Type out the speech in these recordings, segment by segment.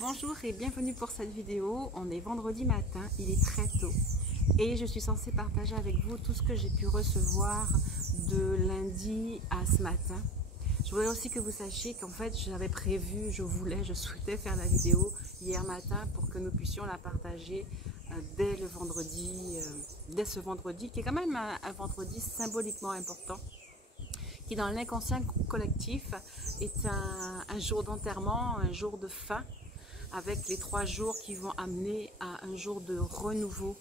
Bonjour et bienvenue pour cette vidéo. On est vendredi matin, il est très tôt et je suis censée partager avec vous tout ce que j'ai pu recevoir de lundi à ce matin. Je voudrais aussi que vous sachiez qu'en fait j'avais prévu, je souhaitais faire la vidéo hier matin pour que nous puissions la partager dès le vendredi, dès ce vendredi qui est quand même un vendredi symboliquement important, qui dans l'inconscient collectif est un jour d'enterrement, un jour de fin, avec les 3 jours qui vont amener à un jour de renouveau.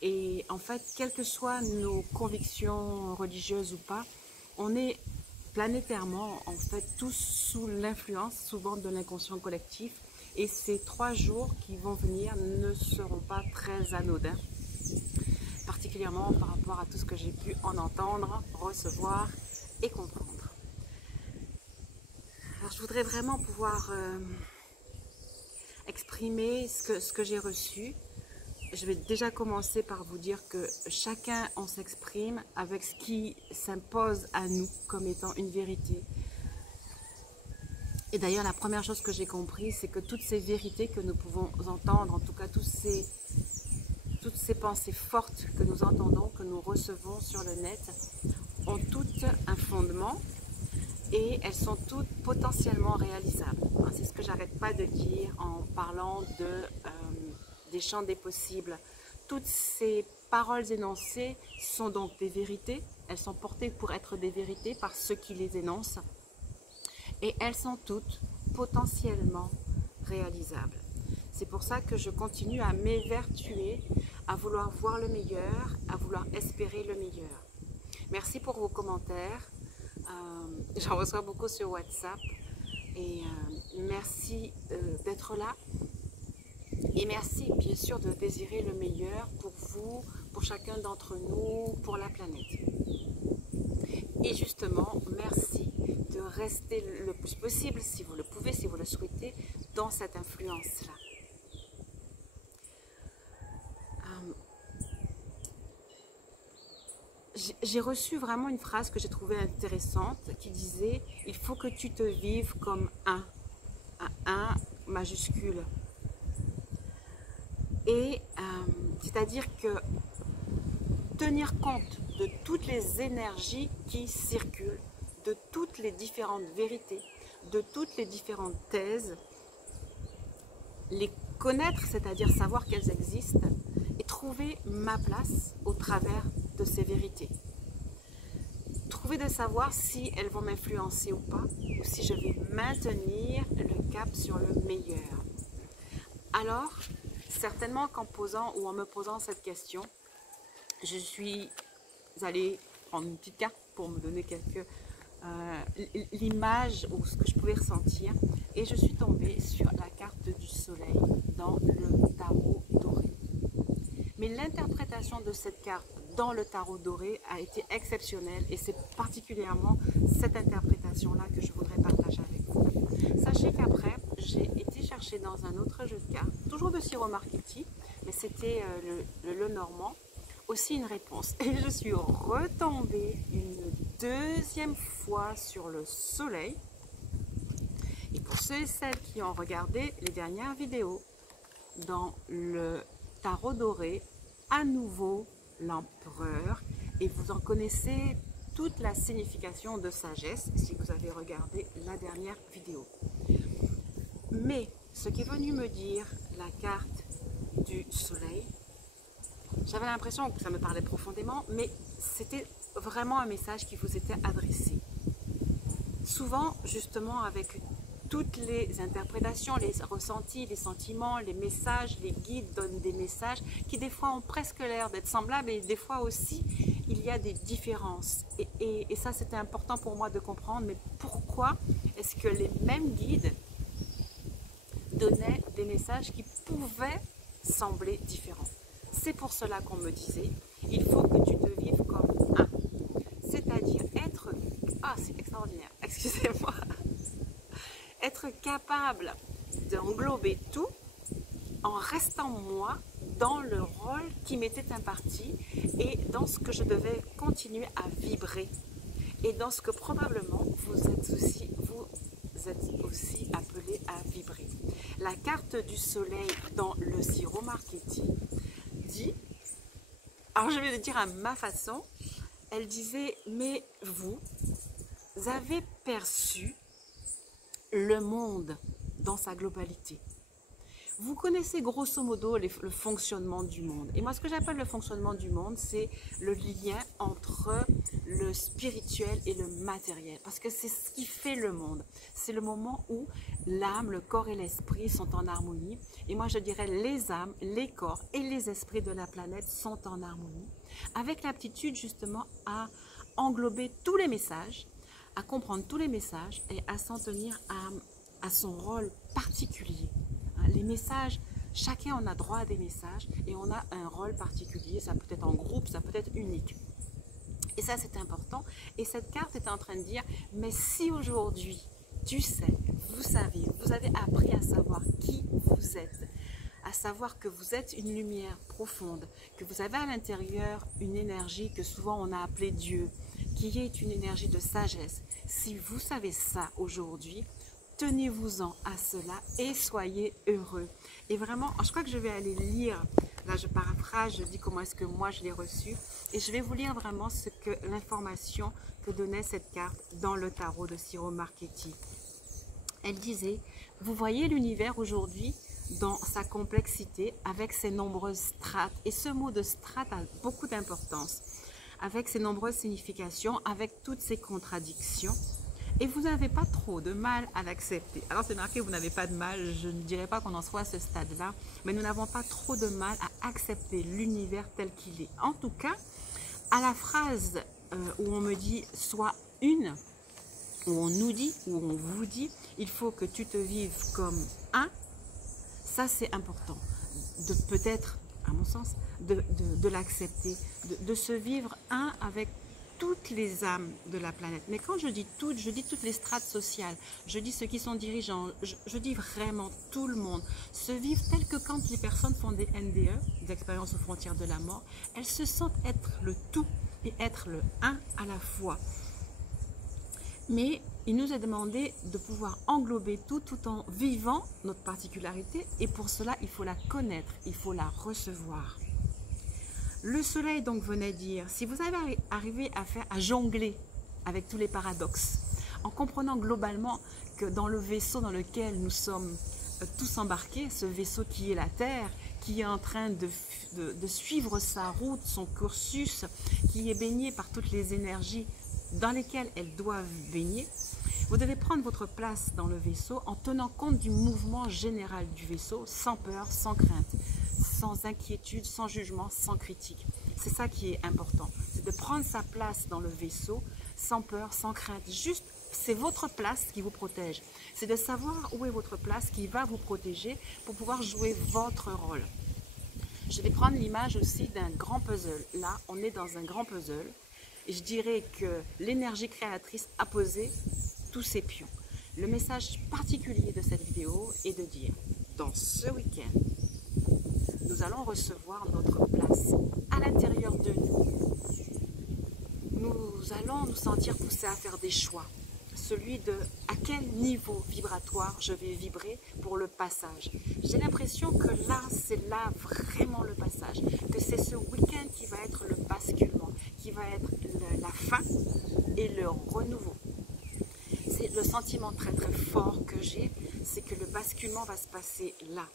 Et en fait, quelles que soient nos convictions religieuses ou pas, on est planétairement en fait tous sous l'influence souvent de l'inconscient collectif. Et ces 3 jours qui vont venir ne seront pas très anodins, particulièrement par rapport à tout ce que j'ai pu en entendre, recevoir et comprendre. Alors je voudrais vraiment pouvoir exprimer ce que j'ai reçu. Je vais déjà commencer par vous dire que chacun on s'exprime avec ce qui s'impose à nous comme étant une vérité. Et d'ailleurs la première chose que j'ai compris, c'est que toutes ces vérités que nous pouvons entendre, en tout cas toutes ces pensées fortes que nous entendons, que nous recevons sur le net, ont toutes un fondement et elles sont toutes potentiellement réalisables. C'est ce que j'arrête pas de dire en parlant des champs des possibles. Toutes ces paroles énoncées sont donc des vérités, elles sont portées pour être des vérités par ceux qui les énoncent et elles sont toutes potentiellement réalisables. C'est pour ça que je continue à m'évertuer, à vouloir voir le meilleur, à vouloir espérer le meilleur. Merci pour vos commentaires. J'en reçois beaucoup sur WhatsApp et merci d'être là et merci bien sûr de désirer le meilleur pour vous, pour chacun d'entre nous, pour la planète. Et justement, merci de rester le plus possible, si vous le pouvez, si vous le souhaitez, dans cette influence-là. J'ai reçu vraiment une phrase que j'ai trouvée intéressante qui disait « Il faut que tu te vives comme un majuscule ». Et c'est-à-dire que tenir compte de toutes les énergies qui circulent, de toutes les différentes vérités, de toutes les différentes thèses, les connaître, c'est-à-dire savoir qu'elles existent, et trouver ma place au travers de ces vérités. Trouver de savoir si elles vont m'influencer ou pas, ou si je vais maintenir le cap sur le meilleur. Alors, certainement qu'en posant ou en me posant cette question, je suis allée prendre une petite carte pour me donner l'image ou ce que je pouvais ressentir, et je suis tombée sur la carte du soleil dans le tarot doré. Mais l'interprétation de cette carte dans le tarot doré a été exceptionnelle et c'est particulièrement cette interprétation-là que je voudrais partager avec vous. Sachez qu'après, j'ai été chercher dans un autre jeu de cartes, toujours de Ciro Marchetti, mais c'était le Lenormand, aussi une réponse. Et je suis retombée une deuxième fois sur le soleil. Et pour ceux et celles qui ont regardé les dernières vidéos, dans le tarot doré, à nouveau l'empereur, et vous en connaissez toute la signification de sagesse si vous avez regardé la dernière vidéo. Mais ce qui est venu me dire la carte du soleil, j'avais l'impression que ça me parlait profondément, mais c'était vraiment un message qui vous était adressé. Souvent, justement, avec toutes les interprétations, les ressentis, les sentiments, les messages, les guides donnent des messages qui des fois ont presque l'air d'être semblables et des fois aussi il y a des différences. Et ça c'était important pour moi de comprendre, mais pourquoi est-ce que les mêmes guides donnaient des messages qui pouvaient sembler différents? C'est pour cela qu'on me disait, il faut que tu te vives comme un. C'est-à-dire être... Ah, c'est extraordinaire, excusez-moi. Être capable d'englober tout en restant moi dans le rôle qui m'était imparti et dans ce que je devais continuer à vibrer et dans ce que probablement vous êtes aussi appelé à vibrer. la carte du soleil dans le Siro Marchetti dit, alors je vais le dire à ma façon, elle disait, mais vous avez perçu le monde dans sa globalité. Vous connaissez grosso modo le fonctionnement du monde. Et moi, ce que j'appelle le fonctionnement du monde, c'est le lien entre le spirituel et le matériel. Parce que c'est ce qui fait le monde. C'est le moment où l'âme, le corps et l'esprit sont en harmonie. Et moi, je dirais les âmes, les corps et les esprits de la planète sont en harmonie. Avec l'aptitude justement à englober tous les messages, à comprendre tous les messages et à s'en tenir à son rôle particulier. Les messages, chacun en a droit à des messages et on a un rôle particulier, ça peut être en groupe, ça peut être unique. Et ça c'est important. Et cette carte est en train de dire, mais si aujourd'hui, tu sais, vous savez, vous avez appris à savoir qui vous êtes, à savoir que vous êtes une lumière profonde, que vous avez à l'intérieur une énergie que souvent on a appelée Dieu, qui est une énergie de sagesse. Si vous savez ça aujourd'hui, tenez-vous-en à cela et soyez heureux. Et vraiment, je crois que je vais aller lire, là je paraphrase, je dis comment est-ce que moi je l'ai reçu, et je vais vous lire vraiment ce que l'information que donnait cette carte dans le tarot de Siro Marchetti. Elle disait, vous voyez l'univers aujourd'hui dans sa complexité, avec ses nombreuses strates, et ce mot de strate a beaucoup d'importance, avec ses nombreuses significations, avec toutes ses contradictions. Et vous n'avez pas trop de mal à l'accepter. Alors c'est marqué, vous n'avez pas de mal, je ne dirais pas qu'on en soit à ce stade-là, mais nous n'avons pas trop de mal à accepter l'univers tel qu'il est. En tout cas, à la phrase où on me dit « sois une », où on nous dit, où on vous dit « il faut que tu te vives comme un », ça c'est important, de peut-être, à mon sens, de l'accepter, de se vivre un avec toutes les âmes de la planète. Mais quand je dis toutes, je dis toutes les strates sociales, je dis ceux qui sont dirigeants, je dis vraiment tout le monde. Se vivre tel que quand les personnes font des NDE, des expériences aux frontières de la mort, elles se sentent être le tout et être le un à la fois. Mais il nous est demandé de pouvoir englober tout en vivant notre particularité, et pour cela, il faut la connaître, il faut la recevoir. Le soleil donc venait dire, si vous avez arrivé à jongler avec tous les paradoxes, en comprenant globalement que dans le vaisseau dans lequel nous sommes tous embarqués, ce vaisseau qui est la Terre, qui est en train de suivre sa route, son cursus, qui est baigné par toutes les énergies dans lesquelles elles doivent baigner, vous devez prendre votre place dans le vaisseau en tenant compte du mouvement général du vaisseau, sans peur, sans crainte, sans inquiétude, sans jugement, sans critique. C'est ça qui est important, c'est de prendre sa place dans le vaisseau, sans peur, sans crainte. Juste, c'est votre place qui vous protège. C'est de savoir où est votre place qui va vous protéger pour pouvoir jouer votre rôle. Je vais prendre l'image aussi d'un grand puzzle. Là, on est dans un grand puzzle. Et je dirais que l'énergie créatrice a posé tous ses pions. Le message particulier de cette vidéo est de dire, dans ce week-end, nous allons recevoir notre place à l'intérieur de nous. Nous allons nous sentir poussés à faire des choix. Celui de à quel niveau vibratoire je vais vibrer pour le passage. J'ai l'impression que là, c'est là vraiment le passage, que c'est ce week-end qui va être le basculement, qui va être la fin et le renouveau. C'est le sentiment très très fort que j'ai, c'est que le basculement va se passer là.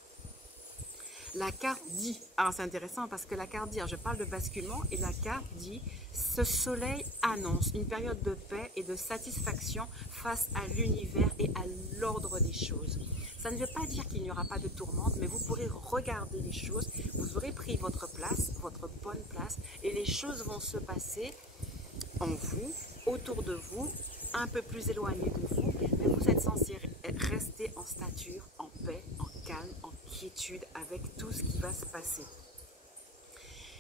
La carte dit, alors c'est intéressant parce que la carte dit, alors je parle de basculement et la carte dit, ce soleil annonce une période de paix et de satisfaction face à l'univers et à l'ordre des choses. Ça ne veut pas dire qu'il n'y aura pas de tourmente, mais vous pourrez regarder les choses, vous aurez pris votre place, votre bonne place, et les choses vont se passer en vous, autour de vous, un peu plus éloigné de vous, mais vous êtes censé rester en stature, en paix, en calme, en quiétude avec tout ce qui va se passer.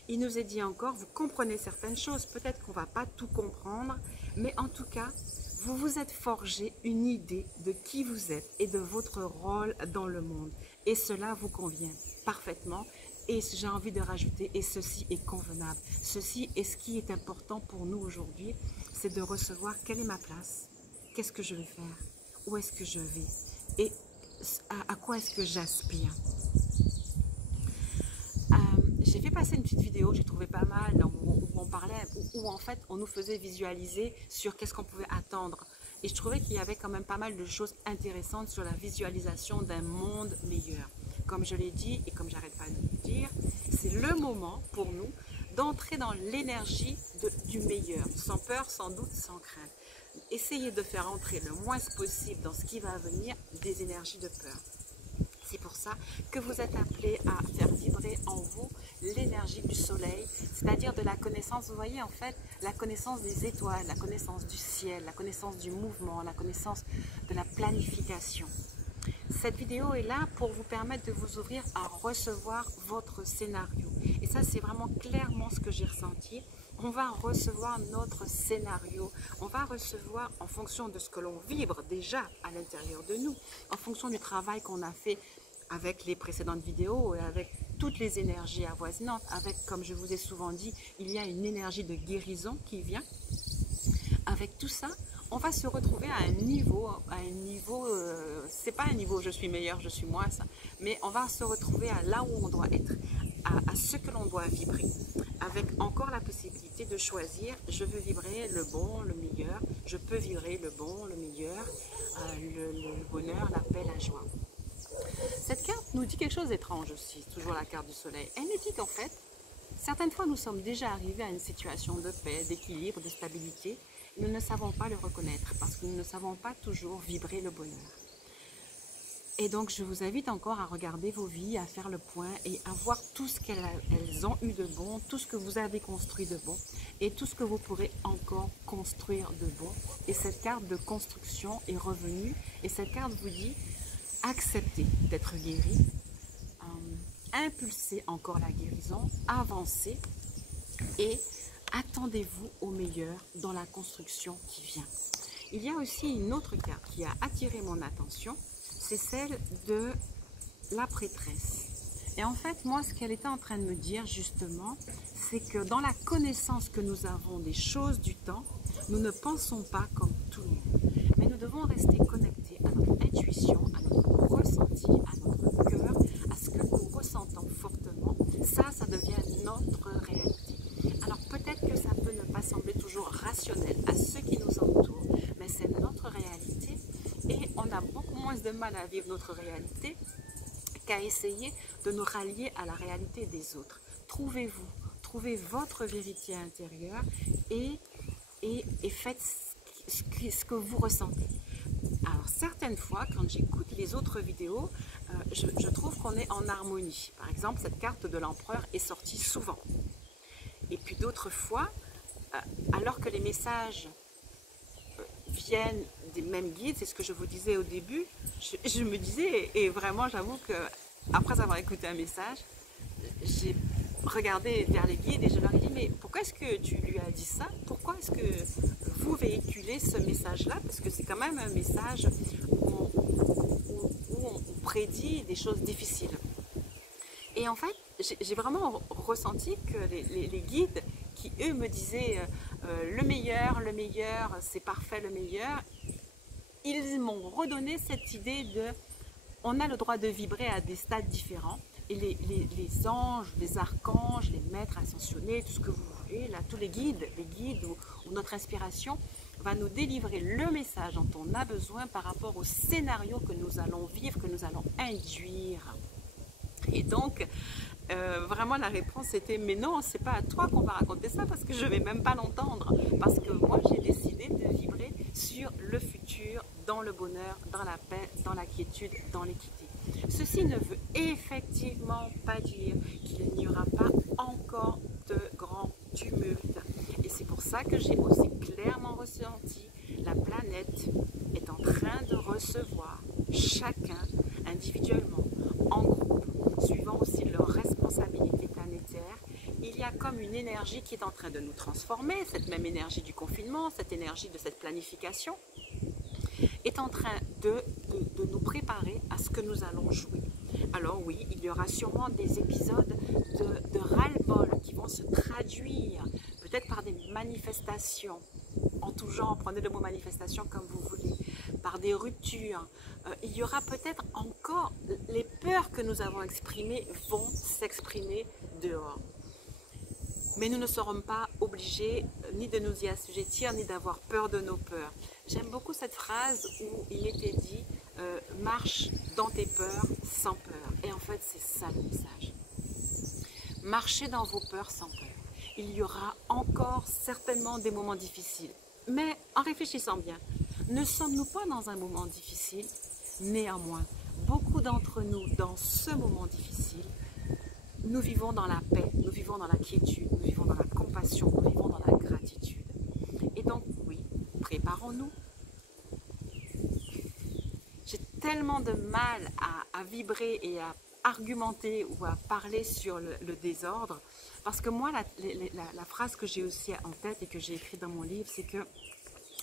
Il nous est dit encore, vous comprenez certaines choses, peut-être qu'on ne va pas tout comprendre, mais en tout cas, vous vous êtes forgé une idée de qui vous êtes et de votre rôle dans le monde. Et cela vous convient parfaitement. Et j'ai envie de rajouter, et ceci est convenable. Ceci est ce qui est important pour nous aujourd'hui, c'est de recevoir quelle est ma place, qu'est-ce que je vais faire, où est-ce que je vais, et à quoi quoi est-ce que j'aspire? J'ai fait passer une petite vidéo, j'ai trouvé pas mal, où on parlait, où en fait on nous faisait visualiser sur qu'est-ce qu'on pouvait attendre. Et je trouvais qu'il y avait quand même pas mal de choses intéressantes sur la visualisation d'un monde meilleur. Comme je l'ai dit et comme j'arrête pas de le dire, c'est le moment pour nous d'entrer dans l'énergie du meilleur, sans peur, sans doute, sans crainte. Essayez de faire entrer le moins possible dans ce qui va venir des énergies de peur. C'est pour ça que vous êtes appelés à faire vibrer en vous l'énergie du soleil, c'est-à-dire de la connaissance, vous voyez en fait, la connaissance des étoiles, la connaissance du ciel, la connaissance du mouvement, la connaissance de la planification. Cette vidéo est là pour vous permettre de vous ouvrir à recevoir votre scénario. Et ça, c'est vraiment clairement ce que j'ai ressenti. On va recevoir notre scénario. On va recevoir en fonction de ce que l'on vibre déjà à l'intérieur de nous, en fonction du travail qu'on a fait avec les précédentes vidéos et avec toutes les énergies avoisinantes. Avec, comme je vous ai souvent dit, il y a une énergie de guérison qui vient. Avec tout ça, on va se retrouver à un niveau, c'est pas un niveau je suis meilleur, je suis moins, ça, mais on va se retrouver à là où on doit être, à ce que l'on doit vibrer, avec encore la possibilité de choisir, je veux vibrer le bon, le meilleur, je peux vibrer le bon, le meilleur, le bonheur, la paix, la joie. Cette carte nous dit quelque chose d'étrange aussi, toujours la carte du soleil. Elle nous dit qu'en fait, certaines fois nous sommes déjà arrivés à une situation de paix, d'équilibre, de stabilité. Nous ne savons pas le reconnaître parce que nous ne savons pas toujours vibrer le bonheur. Et donc, je vous invite encore à regarder vos vies, à faire le point et à voir tout ce qu'elles ont eu de bon, tout ce que vous avez construit de bon et tout ce que vous pourrez encore construire de bon. Et cette carte de construction est revenue et cette carte vous dit acceptez d'être guéri, impulsez encore la guérison, avancez et attendez-vous au meilleur dans la construction qui vient. Il y a aussi une autre carte qui a attiré mon attention, c'est celle de la prêtresse. Et en fait, moi, ce qu'elle était en train de me dire, justement, c'est que dans la connaissance que nous avons des choses du temps, nous ne pensons pas comme tout le monde. Mais nous devons rester connectés à notre intuition, à notre ressenti, à notre cœur, à ce que nous ressentons fortement. Ça devient notre réalité. Alors peut-être que ça peut ne pas sembler toujours rationnel à ceux qui nous entourent, mais c'est notre réalité et on a beaucoup moins de mal à vivre notre réalité qu'à essayer de nous rallier à la réalité des autres. Trouvez-vous, trouvez votre vérité intérieure et faites ce que vous ressentez. Alors certaines fois, quand j'écoute les autres vidéos, je trouve qu'on est en harmonie. Par exemple, cette carte de l'empereur est sortie souvent. Et puis d'autres fois, alors que les messages viennent des mêmes guides, c'est ce que je vous disais au début, je me disais, et vraiment j'avoue que après avoir écouté un message, j'ai regardé vers les guides et je leur ai dit, mais pourquoi est-ce que tu lui as dit ça? Pourquoi est-ce que vous véhiculez ce message-là? Parce que c'est quand même un message où on prédit des choses difficiles. Et en fait, j'ai vraiment ressenti que les guides qui, eux, me disaient le meilleur, c'est parfait, le meilleur, ils m'ont redonné cette idée de on a le droit de vibrer à des stades différents. Et les anges, les archanges, les maîtres ascensionnés, tout ce que vous voulez, là, tous les guides ou notre inspiration va nous délivrer le message dont on a besoin par rapport au scénario que nous allons vivre, que nous allons induire. Et donc, vraiment la réponse était mais non, c'est pas à toi qu'on va raconter ça parce que je vais même pas l'entendre. Parce que moi, j'ai décidé de vibrer sur le futur, dans le bonheur, dans la paix, dans la quiétude, dans l'équité. Ceci ne veut effectivement pas dire qu'il n'y aura pas encore de grands tumultes. Et c'est pour ça que j'ai aussi clairement ressenti la planète est en train de recevoir chacun individuellement, en groupe, suivant aussi leur responsabilité planétaire. Il y a comme une énergie qui est en train de nous transformer, cette même énergie du confinement, cette énergie de cette planification, est en train de nous préparer à ce que nous allons jouer. Alors oui, il y aura sûrement des épisodes de ras-le-bol qui vont se traduire peut-être par des manifestations en tout genre, prenez le mot manifestation comme vous voulez, par des ruptures. Il y aura peut-être encore peurs que nous avons exprimées vont s'exprimer dehors. Mais nous ne serons pas obligés ni de nous y assujettir, ni d'avoir peur de nos peurs. J'aime beaucoup cette phrase où il était dit marche dans tes peurs sans peur. Et en fait, c'est ça le message. Marchez dans vos peurs sans peur. Il y aura encore certainement des moments difficiles. Mais en réfléchissant bien, ne sommes-nous pas dans un moment difficile? Néanmoins, beaucoup d'entre nous, dans ce moment difficile, nous vivons dans la paix, nous vivons dans la quiétude, nous vivons dans la compassion, nous vivons dans la gratitude. Et donc, oui, préparons-nous. J'ai tellement de mal à vibrer et à argumenter ou à parler sur le désordre, parce que moi, la phrase que j'ai aussi en tête et que j'ai écrite dans mon livre, c'est que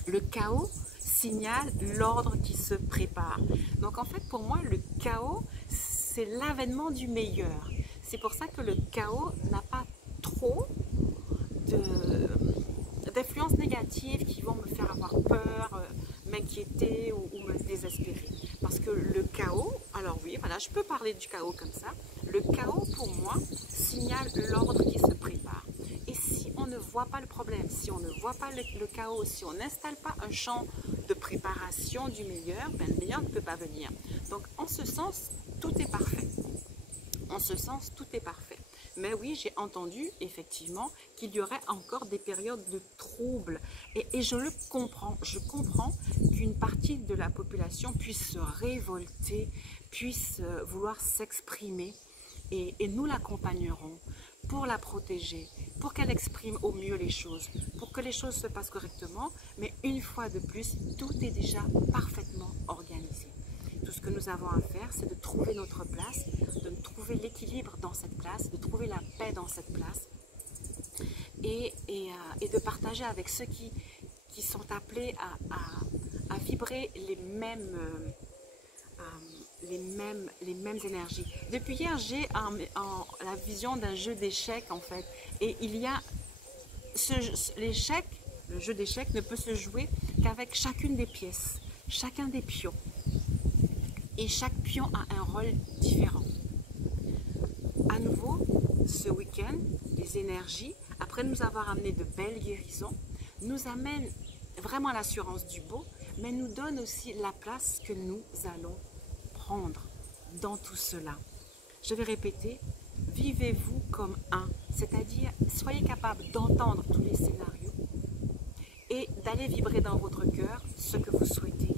le chaos signale l'ordre qui se prépare. Donc en fait, pour moi, le chaos, c'est l'avènement du meilleur. C'est pour ça que le chaos n'a pas trop d'influences négatives qui vont me faire avoir peur, m'inquiéter ou me désespérer. Parce que le chaos, alors oui, voilà, je peux parler du chaos comme ça. Le chaos, pour moi, signale l'ordre qui se prépare. Et si on ne voit pas le problème, si on ne voit pas le chaos, si on n'installe pas un champ de préparation du meilleur, ben le meilleur ne peut pas venir. Donc, en ce sens, tout est parfait. En ce sens, tout est parfait. Mais oui, j'ai entendu effectivement qu'il y aurait encore des périodes de troubles. Et je le comprends. Je comprends qu'une partie de la population puisse se révolter, puisse vouloir s'exprimer. Et nous l'accompagnerons pour la protéger, pour qu'elle exprime au mieux les choses, pour que les choses se passent correctement. Mais une fois de plus, tout est déjà parfaitement organisé. Tout ce que nous avons à faire, c'est de trouver notre place, de trouver l'équilibre dans cette place, de trouver la paix dans cette place et de partager avec ceux qui sont appelés à vibrer les mêmes énergies. Depuis hier, j'ai la vision d'un jeu d'échecs en fait. Et il y a le jeu d'échecs ne peut se jouer qu'avec chacune des pièces, chacun des pions. Et chaque pion a un rôle différent. À nouveau, ce week-end, les énergies, après nous avoir amené de belles guérisons, nous amènent vraiment l'assurance du beau, mais nous donnent aussi la place que nous allons prendre dans tout cela. Je vais répéter, vivez-vous comme un, c'est-à-dire soyez capable d'entendre tous les scénarios et d'aller vibrer dans votre cœur ce que vous souhaitez.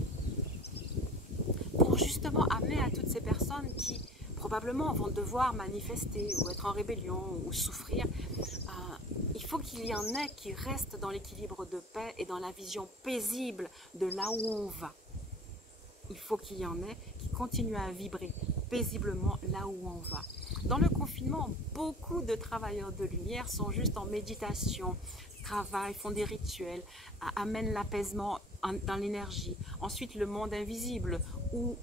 Pour justement amener à toutes ces personnes qui probablement vont devoir manifester ou être en rébellion ou souffrir, il faut qu'il y en ait qui restent dans l'équilibre de paix et dans la vision paisible de là où on va. Il faut qu'il y en ait qui continuent à vibrer paisiblement là où on va. Dans le confinement, beaucoup de travailleurs de lumière sont juste en méditation, travaillent, font des rituels, amènent l'apaisement dans l'énergie. Ensuite, le monde invisible ou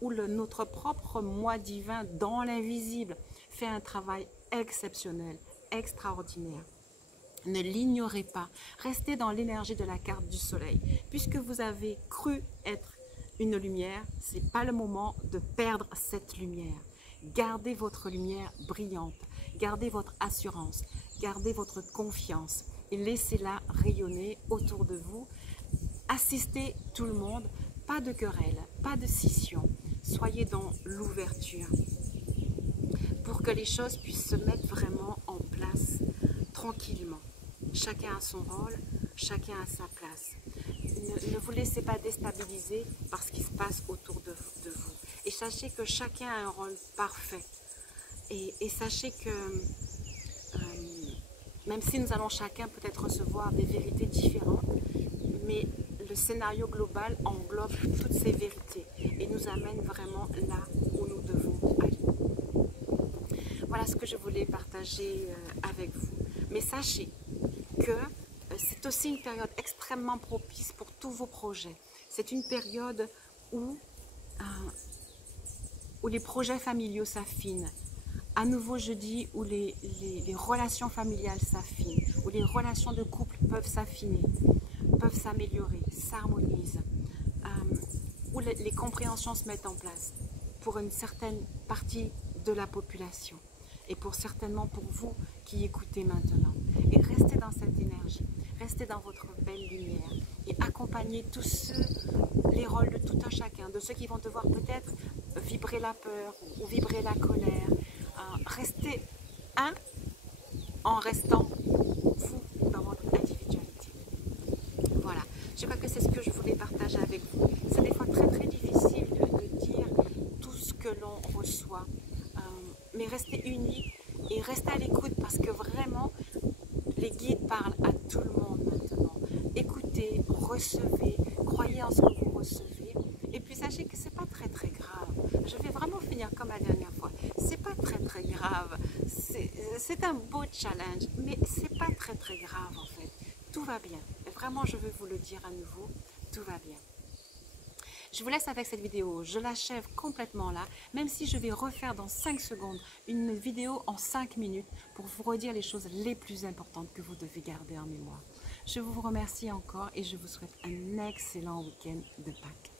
notre propre moi divin dans l'invisible fait un travail exceptionnel, extraordinaire. Ne l'ignorez pas. Restez dans l'énergie de la carte du soleil. Puisque vous avez cru être une lumière, ce n'est pas le moment de perdre cette lumière. Gardez votre lumière brillante. Gardez votre assurance. Gardez votre confiance. Et laissez-la rayonner autour de vous. Assistez tout le monde. Pas de querelle, pas de scission. Soyez dans l'ouverture pour que les choses puissent se mettre vraiment en place tranquillement. Chacun a son rôle, chacun a sa place. Ne vous laissez pas déstabiliser par ce qui se passe autour de vous. Et sachez que chacun a un rôle parfait. Et sachez que même si nous allons chacun peut-être recevoir des vérités différentes, mais le scénario global englobe toutes ces vérités et nous amène vraiment là où nous devons aller. Voilà ce que je voulais partager avec vous. Mais sachez que c'est aussi une période extrêmement propice pour tous vos projets. C'est une période où les projets familiaux s'affinent. À nouveau, je dis où les relations familiales s'affinent, où les relations de couple peuvent s'affiner, peuvent s'améliorer, s'harmonisent, où les compréhensions se mettent en place pour une certaine partie de la population et certainement pour vous qui écoutez maintenant. Et restez dans cette énergie, restez dans votre belle lumière et accompagnez tous ceux, les rôles de tout un chacun, de ceux qui vont devoir peut-être vibrer la peur ou vibrer la colère. Restez un en restant vous dans votre individualité. Voilà, je crois que c'est ce que je voulais partager avec vous. C'est des fois très difficile de dire tout ce que l'on reçoit, mais restez unis et restez à l'écoute parce que vraiment les guides parlent à tout le monde maintenant. Écoutez, recevez, croyez en ce que vous recevez et puis sachez que c'est pas très grave. Je vais vraiment finir comme la dernière fois. C'est pas très grave. C'est un beau challenge, mais c'est pas très grave en fait. Tout va bien. Et vraiment, je veux vous le dire à nouveau, tout va bien. Je vous laisse avec cette vidéo, je l'achève complètement là, même si je vais refaire dans 5 secondes une vidéo en 5 minutes pour vous redire les choses les plus importantes que vous devez garder en mémoire. Je vous remercie encore et je vous souhaite un excellent week-end de Pâques.